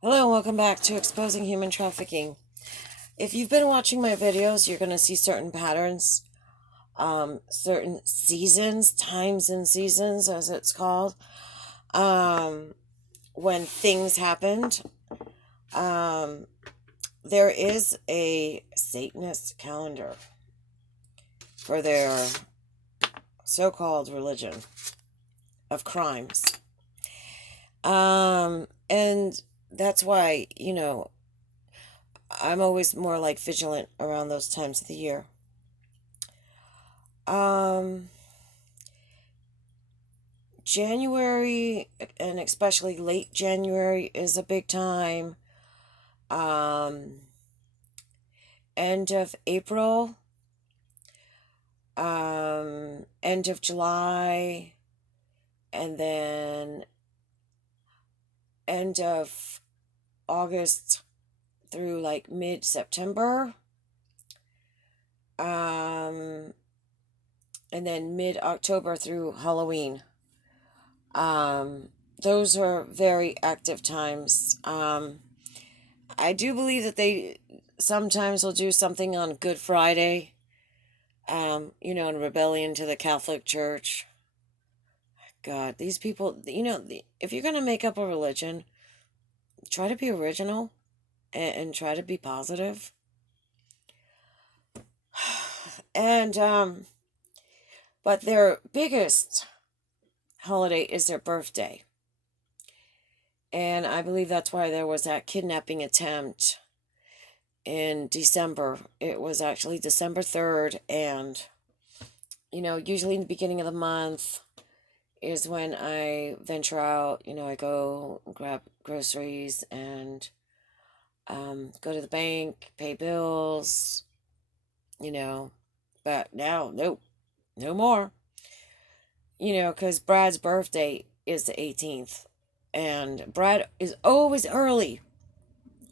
Hello and welcome back to Exposing Human Trafficking. If you've been watching my videos, you're going to see certain patterns, certain seasons, times and seasons, as it's called, um, when things happened. Um, there is a Satanist calendar for their so-called religion of crimes. And that's why, I'm always more like vigilant around those times of the year. Um, January, and especially late January, is a big time. Um, End of April, end of July, and then end of August through like mid September. And then mid October through Halloween. Um, those are very active times. I do believe that they sometimes will do something on Good Friday, in rebellion to the Catholic Church. God, these people, if you're going to make up a religion, try to be original and try to be positive. And, but their biggest holiday is their birthday. And I believe that's why there was that kidnapping attempt in December. It was actually December 3rd. And, usually in the beginning of the month is when I venture out. I go grab groceries and go to the bank, pay bills, But now, nope, no more. Because Brad's birthday is the 18th. And Brad is always early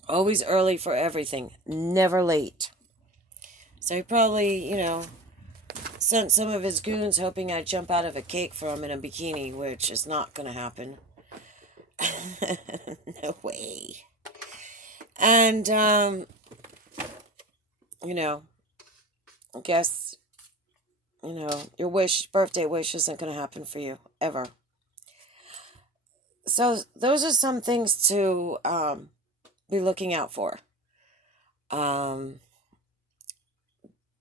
for everything, never late. So he probably, sent some of his goons hoping I'd jump out of a cake for him in a bikini, which is not going to happen. No way. And, I guess, your birthday wish isn't going to happen for you, ever. So those are some things to be looking out for.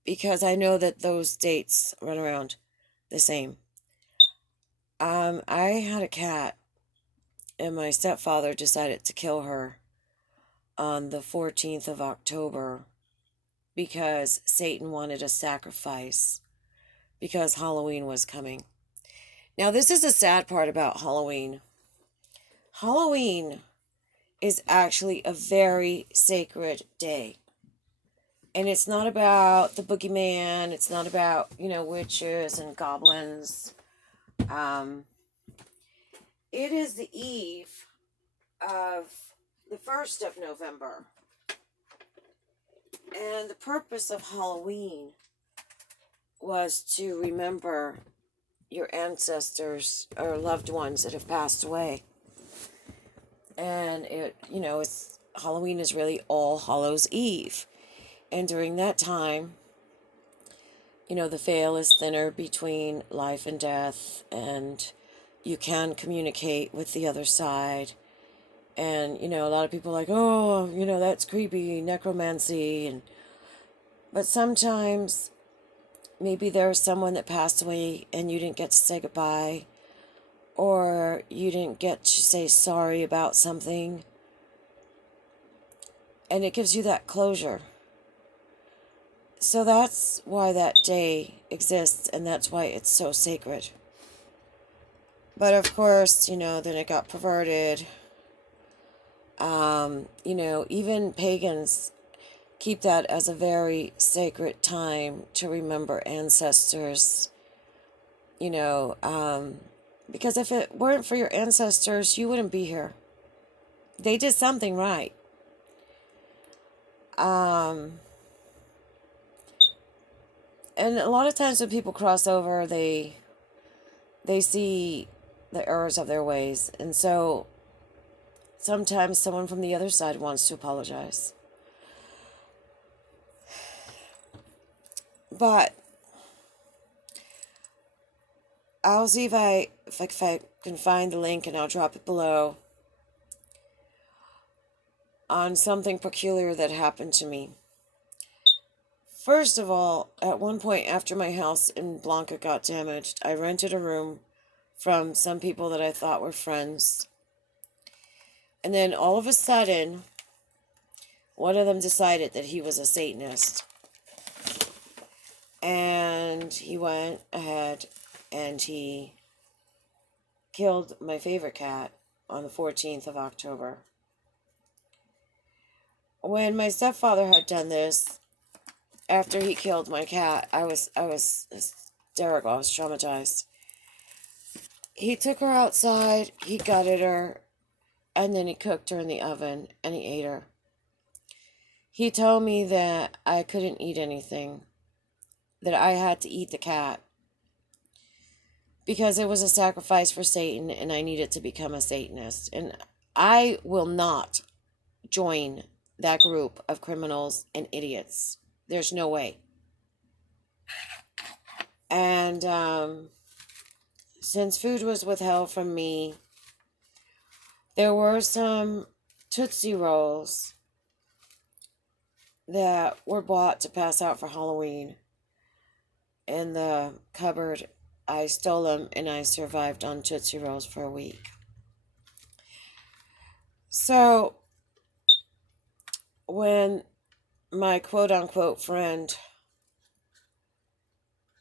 Because I know that those dates run around the same. I had a cat, and my stepfather decided to kill her on the 14th of October because Satan wanted a sacrifice because Halloween was coming. Now, this is the sad part about Halloween. Halloween is actually a very sacred day. And it's not about the boogeyman. It's not about, witches and goblins. It is the eve of the 1st of November. And the purpose of Halloween was to remember your ancestors or loved ones that have passed away. And Halloween is really All Hallows Eve. And during that time, the veil is thinner between life and death, and you can communicate with the other side. And, a lot of people are like, oh, that's creepy, necromancy. But sometimes maybe there's someone that passed away and you didn't get to say goodbye, or you didn't get to say sorry about something. And it gives you that closure. So that's why that day exists, and that's why it's so sacred. But of course, then it got perverted. Even pagans keep that as a very sacred time to remember ancestors. Because if it weren't for your ancestors, you wouldn't be here. They did something right. And a lot of times when people cross over, they see the errors of their ways. And so sometimes someone from the other side wants to apologize. But I'll see if I can find the link, and I'll drop it below, on something peculiar that happened to me. First of all, at one point after my house in Blanca got damaged, I rented a room from some people that I thought were friends. And then all of a sudden, one of them decided that he was a Satanist. And he went ahead and he killed my favorite cat on the 14th of October. When my stepfather had done this, after he killed my cat, I was hysterical. I was traumatized. He took her outside, he gutted her, and then he cooked her in the oven, and he ate her. He told me that I couldn't eat anything, that I had to eat the cat, because it was a sacrifice for Satan, and I needed to become a Satanist. And I will not join that group of criminals and idiots. There's no way. And since food was withheld from me, there were some Tootsie Rolls that were bought to pass out for Halloween in the cupboard. I stole them, and I survived on Tootsie Rolls for a week. So when my quote-unquote friend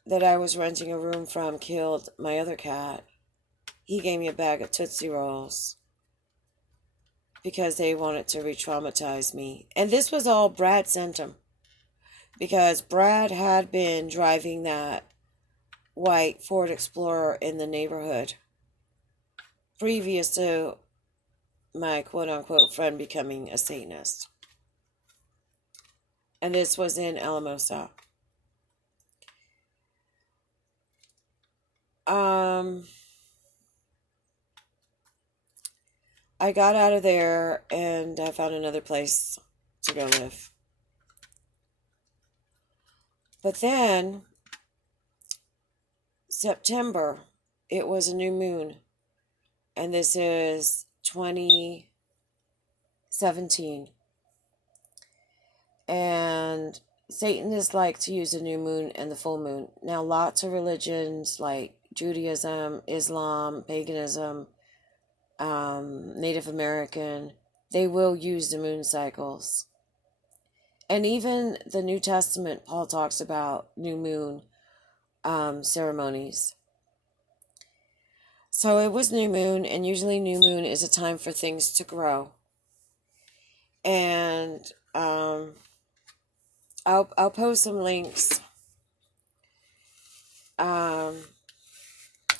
that I was renting a room from killed my other cat, he gave me a bag of Tootsie Rolls because they wanted to re-traumatize me. And this was all Brad sent him, because Brad had been driving that white Ford Explorer in the neighborhood previous to my quote-unquote friend becoming a Satanist. And this was in Alamosa. I got out of there and I found another place to go live. But then, September, it was a new moon. And this is 2017. And Satanists like to use the new moon and the full moon. Now, lots of religions like Judaism, Islam, paganism, Native American, they will use the moon cycles. And even the New Testament, Paul talks about new moon ceremonies. So it was new moon, and usually new moon is a time for things to grow. And I'll post some links.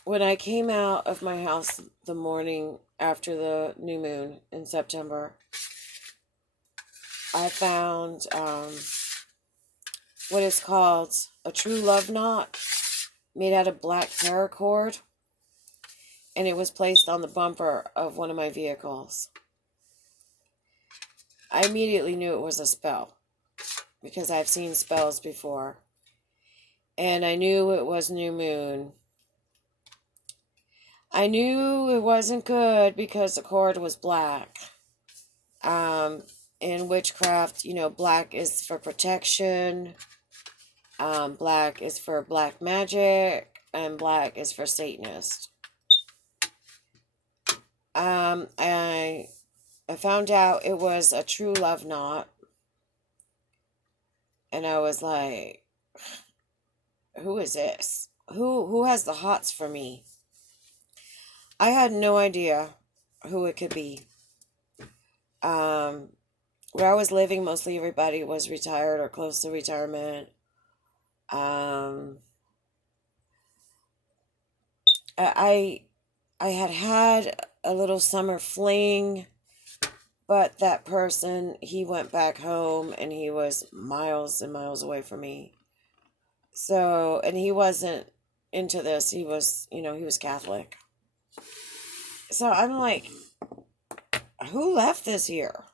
When I came out of my house the morning after the new moon in September, I found what is called a true love knot made out of black paracord, and it was placed on the bumper of one of my vehicles. I immediately knew it was a spell, because I've seen spells before, and I knew it was new moon. I knew it wasn't good because the cord was black. In witchcraft, black is for protection, black is for black magic, and black is for Satanist. I found out it was a true love knot, and I was like, who is this? Who has the hots for me? I had no idea who it could be. Where I was living, mostly everybody was retired or close to retirement. I had a little summer fling, but that person, he went back home and he was miles and miles away from me. So, and he wasn't into this. He was, he was Catholic. So I'm like, who left this here?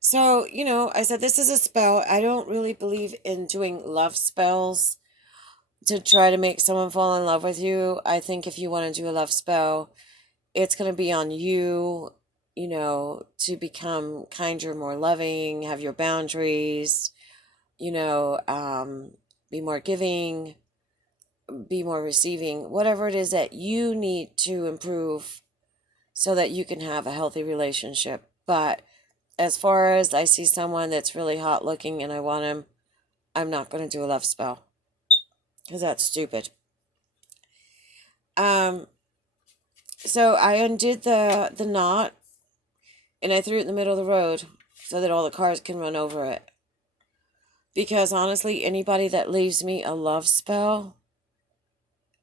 So, I said this is a spell. I don't really believe in doing love spells to try to make someone fall in love with you. I think if you want to do a love spell, it's going to be on you, to become kinder, more loving, have your boundaries, be more giving, be more receiving, whatever it is that you need to improve so that you can have a healthy relationship. But as far as I see someone that's really hot looking and I want him, I'm not going to do a love spell because that's stupid. Um, so I undid the knot and I threw it in the middle of the road so that all the cars can run over it. Because honestly, anybody that leaves me a love spell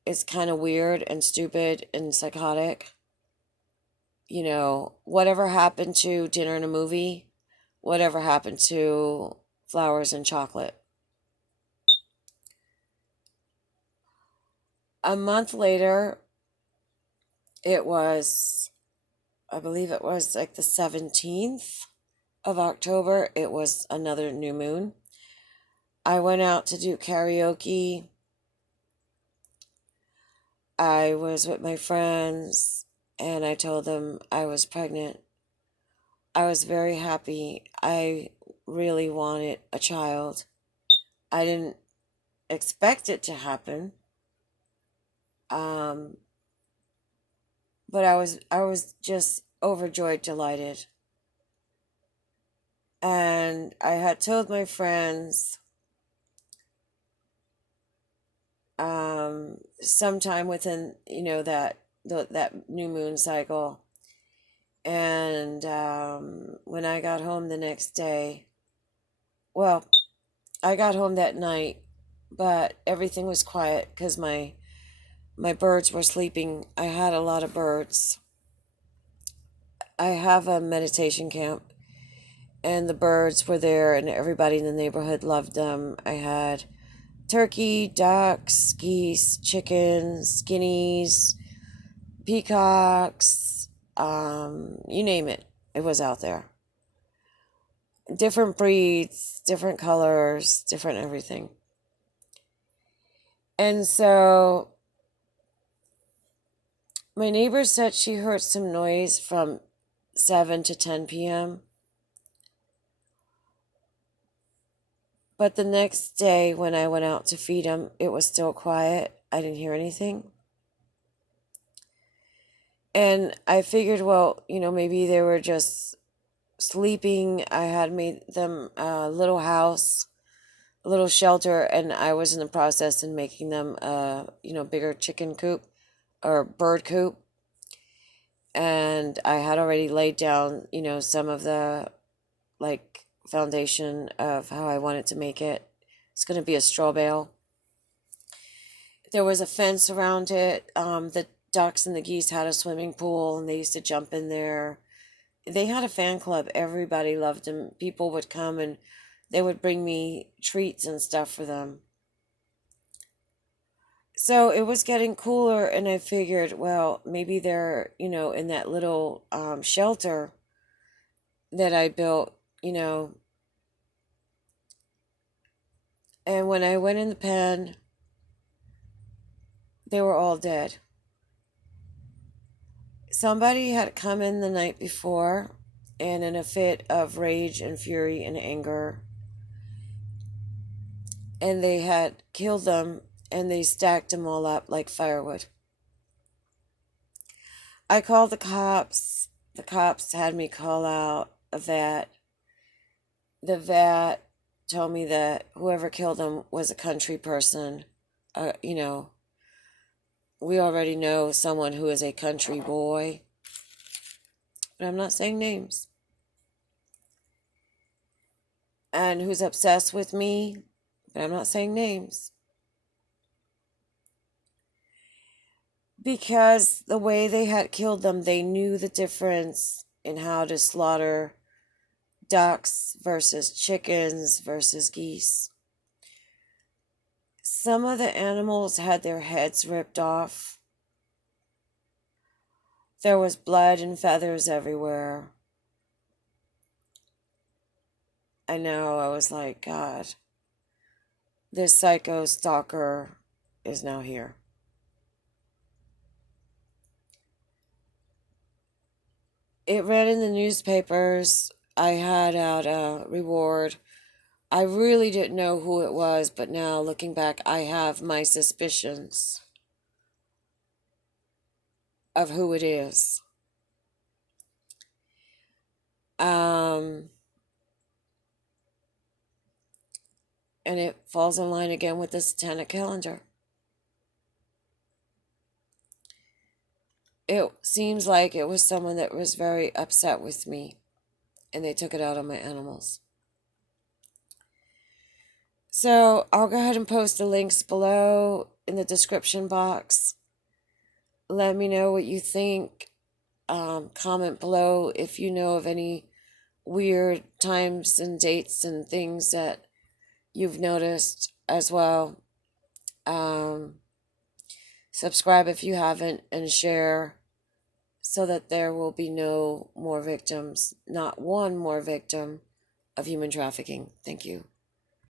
is kind of weird and stupid and psychotic. Whatever happened to dinner and a movie, whatever happened to flowers and chocolate. A month later, I believe it was like the 17th of October, it was another new moon. I went out to do karaoke. I was with my friends and I told them I was pregnant. I was very happy. I really wanted a child. I didn't expect it to happen. Um, but I was just overjoyed, delighted. And I had told my friends sometime within, that new moon cycle. And when I got home the next day, well, I got home that night, but everything was quiet because my birds were sleeping. I had a lot of birds. I have a meditation camp, and the birds were there, and everybody in the neighborhood loved them. I had turkey, ducks, geese, chickens, guineas, peacocks, you name it. It was out there. Different breeds, different colors, different everything. And so my neighbor said she heard some noise from 7 to 10 p.m. But the next day when I went out to feed them, it was still quiet. I didn't hear anything. And I figured, well, maybe they were just sleeping. I had made them a little house, a little shelter, and I was in the process in making them a, bigger chicken coop or bird coop. And I had already laid down, some of the like foundation of how I wanted to make it. It's going to be a straw bale. There was a fence around it. The ducks and the geese had a swimming pool and they used to jump in there. They had a fan club. Everybody loved them. People would come and they would bring me treats and stuff for them. So it was getting cooler, and I figured, well, maybe they're, in that little shelter that I built, And when I went in the pen, they were all dead. Somebody had come in the night before, and in a fit of rage and fury and anger, and they had killed them, and they stacked them all up like firewood. I called the cops. The cops had me call out a vet. The vet told me that whoever killed them was a country person. Uh, you know, we already know someone who is a country boy, but I'm not saying names, and who's obsessed with me, but I'm not saying names. Because the way they had killed them, they knew the difference in how to slaughter ducks versus chickens versus geese. Some of the animals had their heads ripped off. There was blood and feathers everywhere. I know, I was like, God, this psycho stalker is now here. It read in the newspapers. I had out a reward. I really didn't know who it was, but now looking back, I have my suspicions of who it is. And it falls in line again with the satanic calendar. It seems like it was someone that was very upset with me, and they took it out on my animals. So I'll go ahead and post the links below in the description box. Let me know what you think. Comment below if you know of any weird times and dates and things that you've noticed as well. Subscribe if you haven't, and share so that there will be no more victims, not one more victim of human trafficking. Thank you.